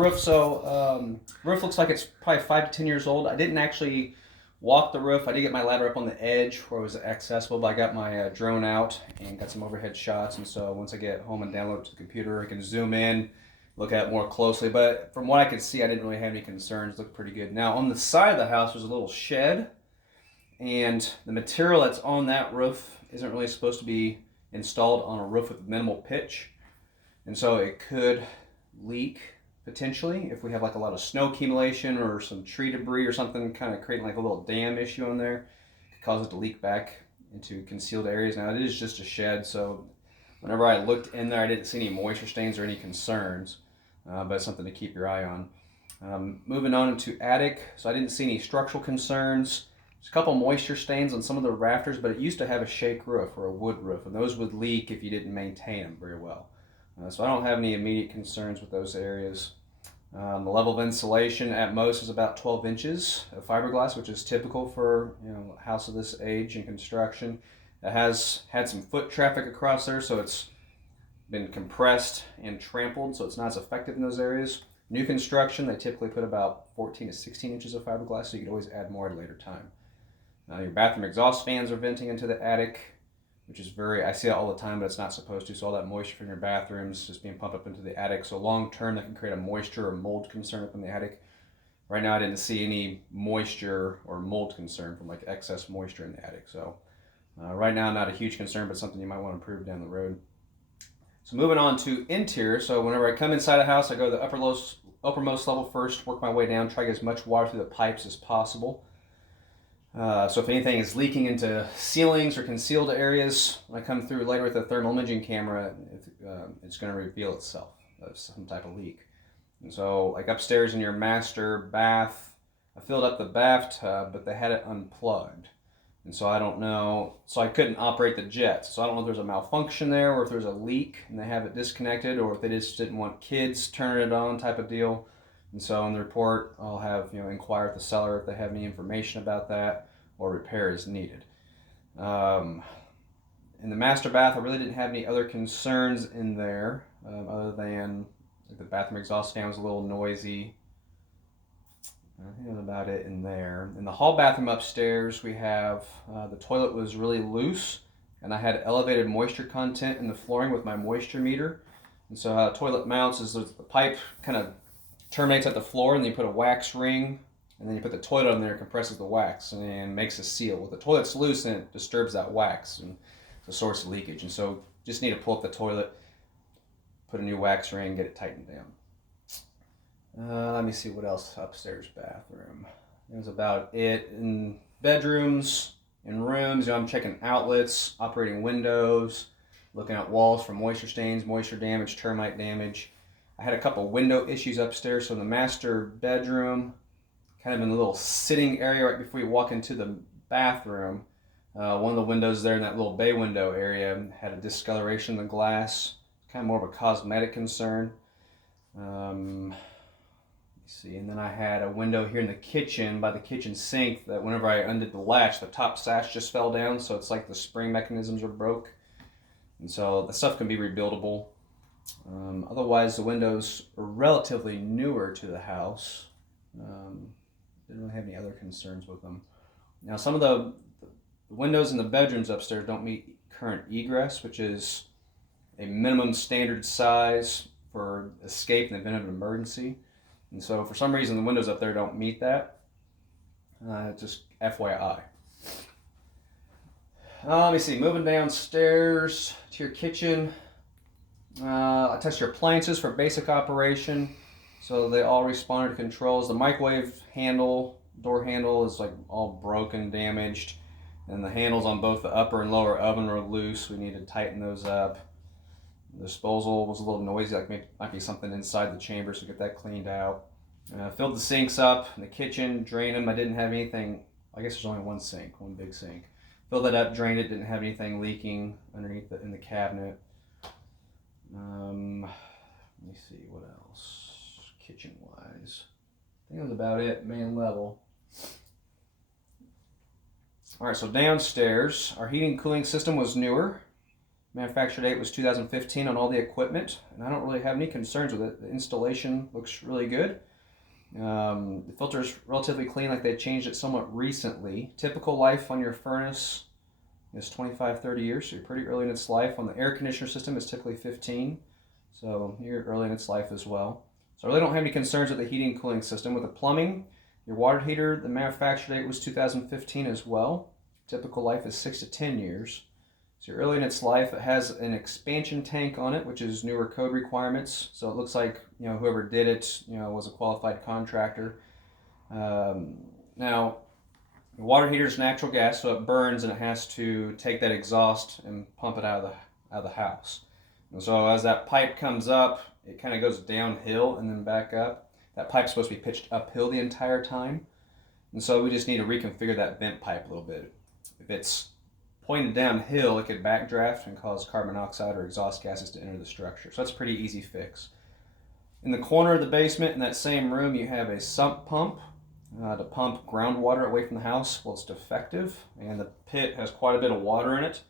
roof. So roof looks like it's probably 5 to 10 years old. I didn't actually walk the roof. I did get my ladder up on the edge where it was accessible, but I got my drone out and got some overhead shots. And so once I get home and download it to the computer, I can zoom in, look at it more closely. But from what I could see, I didn't really have any concerns. It looked pretty good. Now on the side of the house, there's a little shed, and the material that's on that roof isn't really supposed to be installed on a roof with minimal pitch, and so it could leak potentially if we have like a lot of snow accumulation or some tree debris or something, kind of creating like a little dam issue on there. It could cause it to leak back into concealed areas. Now it is just a shed, so whenever I looked in there, I didn't see any moisture stains or any concerns, but it's something to keep your eye on. Moving on into attic, so I didn't see any structural concerns. There's a couple moisture stains on some of the rafters, but it used to have a shake roof or a wood roof, and those would leak if you didn't maintain them very well. So I don't have any immediate concerns with those areas. The level of insulation at most is about 12 inches of fiberglass, which is typical for a house of this age and construction. It has had some foot traffic across there, so it's been compressed and trampled, so it's not as effective in those areas. New construction, they typically put about 14 to 16 inches of fiberglass, so you could always add more at a later time. Your bathroom exhaust fans are venting into the attic, which is I see it all the time, but it's not supposed to. So all that moisture from your bathrooms just being pumped up into the attic. So long term, that can create a moisture or mold concern up in the attic. Right now, I didn't see any moisture or mold concern from like excess moisture in the attic. So right now, not a huge concern, but something you might want to improve down the road. So moving on to interior. So whenever I come inside a house, I go to the uppermost level first, work my way down, try to get as much water through the pipes as possible. So if anything is leaking into ceilings or concealed areas, when I come through later with a thermal imaging camera, it's going to reveal itself of some type of leak. And so like upstairs in your master bath, I filled up the bathtub, but they had it unplugged. And so I don't know, so I couldn't operate the jets. So I don't know if there's a malfunction there or if there's a leak and they have it disconnected, or if they just didn't want kids turning it on type of deal. And so in the report, I'll have inquire with the seller if they have any information about that or repair is needed. In the master bath, I really didn't have any other concerns in there, other than the bathroom exhaust fan was a little noisy. I think that's about it in there. In the hall bathroom upstairs, we have the toilet was really loose, and I had elevated moisture content in the flooring with my moisture meter. And so how a toilet mounts is the pipe kind of terminates at the floor, and then you put a wax ring, and then you put the toilet on there, compresses the wax, and makes a seal. Well, the toilet's loose, and it disturbs that wax, and it's a source of leakage. And so just need to pull up the toilet, put a new wax ring, get it tightened down. Let me see what else upstairs bathroom. That was about it. In bedrooms, in rooms, I'm checking outlets, operating windows, looking at walls for moisture stains, moisture damage, termite damage. I had a couple window issues upstairs. So in the master bedroom, kind of in the little sitting area right before you walk into the bathroom, one of the windows there in that little bay window area had a discoloration in the glass, kind of more of a cosmetic concern. See, and then I had a window here in the kitchen by the kitchen sink that whenever I undid the latch, the top sash just fell down, so it's like the spring mechanisms are broke. And so the stuff can be rebuildable. Otherwise, the windows are relatively newer to the house. Didn't really have any other concerns with them. Now, some of the windows in the bedrooms upstairs don't meet current egress, which is a minimum standard size for escape in the event of an emergency. And so for some reason, the windows up there don't meet that. Just FYI. Let me see, moving downstairs to your kitchen. I test your appliances for basic operation. So they all responded to controls. The microwave handle, door handle is like all broken, damaged. And the handles on both the upper and lower oven are loose. We need to tighten those up. The disposal was a little noisy, like might be something inside the chamber, so get that cleaned out. Filled the sinks up in the kitchen, drained them. I didn't have anything, I guess there's only one sink, one big sink. Filled it up, drained it, didn't have anything leaking underneath in the cabinet. Let me see, what else, kitchen-wise. I think that was about it, main level. All right, so downstairs, our heating and cooling system was newer. Manufacture date was 2015 on all the equipment, and I don't really have any concerns with it. The installation looks really good. The filter is relatively clean, like they changed it somewhat recently. Typical life on your furnace is 25-30 years, so you're pretty early in its life. On the air conditioner system, it's typically 15, so you're early in its life as well. So I really don't have any concerns with the heating and cooling system. With the plumbing, your water heater, the manufacture date was 2015 as well. Typical life is 6 to 10 years. So early in its life, it has an expansion tank on it, which is newer code requirements. So it looks like whoever did it was a qualified contractor. Now, the water heater is natural gas, so it burns and it has to take that exhaust and pump it out of the house. And so as that pipe comes up, it kind of goes downhill and then back up. That pipe's supposed to be pitched uphill the entire time, and so we just need to reconfigure that vent pipe a little bit. If it's pointed downhill, it could backdraft and cause carbon monoxide or exhaust gases to enter the structure. So that's a pretty easy fix. In the corner of the basement, in that same room, you have a sump pump to pump groundwater away from the house. Well, it's defective, and the pit has quite a bit of water in it,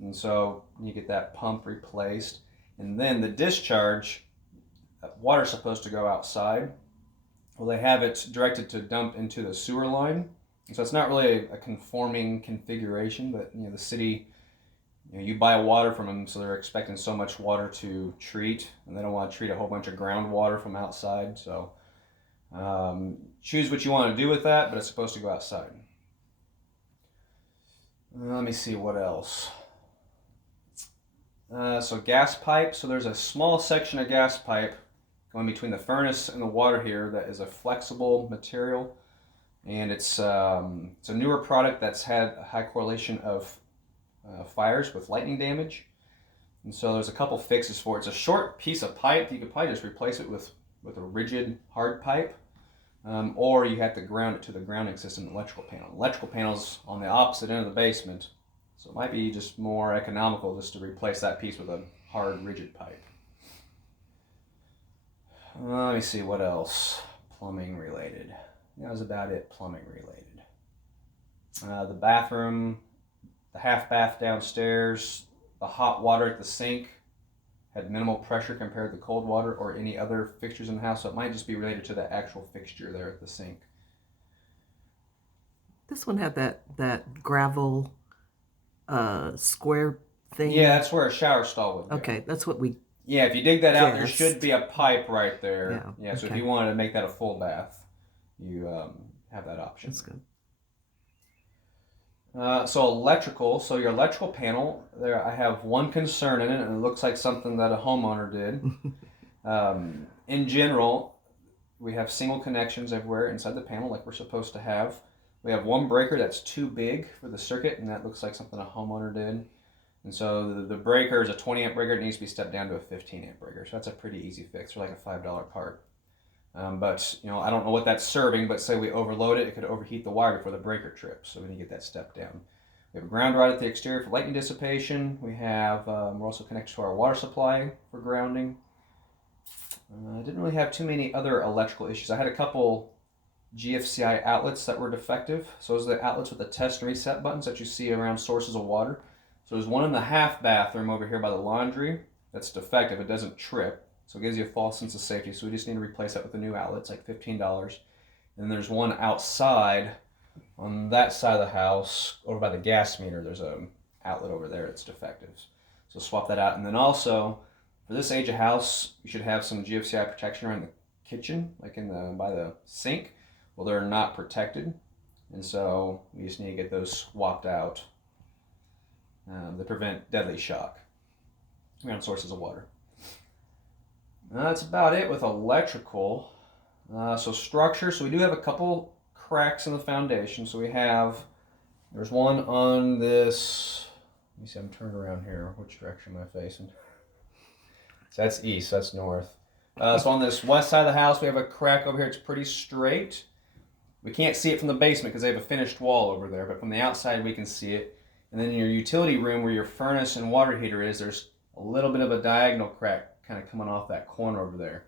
and so you get that pump replaced. And then the discharge, water's supposed to go outside. Well, they have it directed to dump into the sewer line. So it's not really a conforming configuration, but the city, you buy water from them, so they're expecting so much water to treat, and they don't want to treat a whole bunch of groundwater from outside. So choose what you want to do with that, but it's supposed to go outside. Let me see what else. So gas pipe. So there's a small section of gas pipe going between the furnace and the water heater that is a flexible material. And it's a newer product that's had a high correlation of fires with lightning damage. And so there's a couple fixes for it. It's a short piece of pipe. You could probably just replace it with a rigid hard pipe. Or you have to ground it to the grounding system, electrical panel. Electrical panel's on the opposite end of the basement. So it might be just more economical just to replace that piece with a hard, rigid pipe. Let me see what else. Plumbing related. That was about it, plumbing related. The bathroom, the half bath downstairs, the hot water at the sink had minimal pressure compared to cold water or any other fixtures in the house, so it might just be related to the actual fixture there at the sink. This one had that gravel square thing. Yeah, that's where a shower stall would go. Okay, that's what we. Yeah, if you dig that out, there should be a pipe right there. Yeah, so if you wanted to make that a full bath, you have that option. That's good. So electrical, so your electrical panel, there I have one concern in it, and it looks like something that a homeowner did. In general, we have single connections everywhere inside the panel like we're supposed to have. We have one breaker that's too big for the circuit, and that looks like something a homeowner did. And so the breaker is a 20 amp breaker. It needs to be stepped down to a 15 amp breaker. So that's a pretty easy fix for like a $5 part. But I don't know what that's serving, but say we overload it, it could overheat the wire before the breaker trips. So we need to get that stepped down. We have a ground rod at the exterior for lightning dissipation. We have, we're also connected to our water supply for grounding. I didn't really have too many other electrical issues. I had a couple GFCI outlets that were defective. So those are the outlets with the test and reset buttons that you see around sources of water. So there's one in the half bathroom over here by the laundry that's defective. It doesn't trip, so it gives you a false sense of safety. So we just need to replace that with a new outlet. It's like $15. And then there's one outside on that side of the house over by the gas meter. There's an outlet over there that's defective. So swap that out. And then also, for this age of house, you should have some GFCI protection around the kitchen, like by the sink. Well, they're not protected, and so we just need to get those swapped out to prevent deadly shock around sources of water. That's about it with electrical. So structure, so we do have a couple cracks in the foundation. So there's one on this, let me see, I'm turned around here. Which direction am I facing? So that's east, that's north. So on this west side of the house, we have a crack over here. It's pretty straight. We can't see it from the basement because they have a finished wall over there, but from the outside we can see it. And then in your utility room where your furnace and water heater is, there's a little bit of a diagonal crack kind of coming off that corner over there.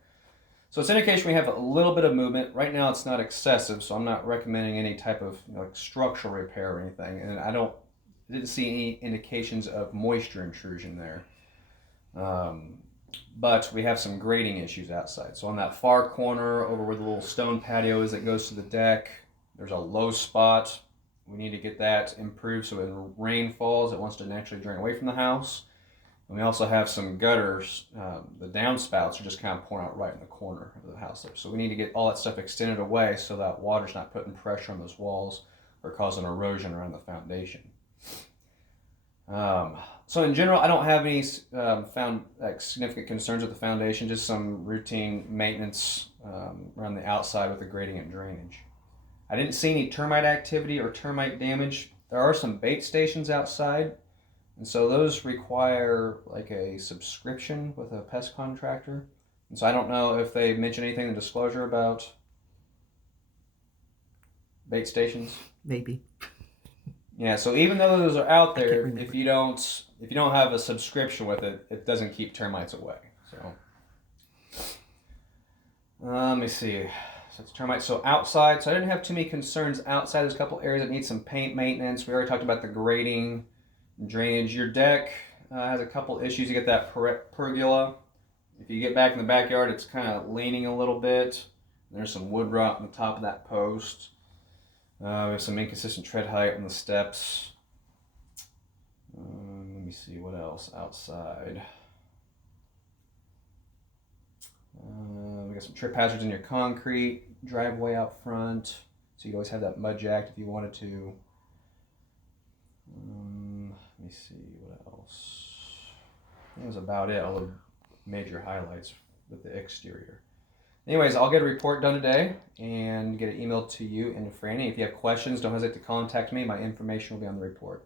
So it's an indication we have a little bit of movement. Right now it's not excessive, so I'm not recommending any type of structural repair or anything. And didn't see any indications of moisture intrusion there. But we have some grading issues outside. So on that far corner over where the little stone patio is that goes to the deck, there's a low spot. We need to get that improved so when rain falls, it wants to naturally drain away from the house. And we also have some gutters. The downspouts are just kind of pouring out right in the corner of the house there. So we need to get all that stuff extended away so that water's not putting pressure on those walls or causing erosion around the foundation. So in general, I don't have any significant concerns with the foundation, just some routine maintenance around the outside with the grading and drainage. I didn't see any termite activity or termite damage. There are some bait stations outside, and so those require like a subscription with a pest contractor. And so I don't know if they mention anything in the disclosure about bait stations. Maybe. Yeah, so even though those are out I can't there, remember. if you don't have a subscription with it, it doesn't keep termites away. So let me see. So it's termites. So outside, so I didn't have too many concerns outside. There's a couple areas that need some paint maintenance. We already talked about the grading, drainage. Your deck has a couple issues. You get that pergola. If you get back in the backyard, it's kind of leaning a little bit. There's some wood rot on the top of that post. We have some inconsistent tread height on the steps. Let me see what else outside. We got some trip hazards in your concrete driveway out front, so you'd always have that mud jacked if you wanted to. Let me see what else. That was about it. All the major highlights with the exterior. Anyways, I'll get a report done today and get it emailed to you and to Franny. If you have questions, don't hesitate to contact me. My information will be on the report.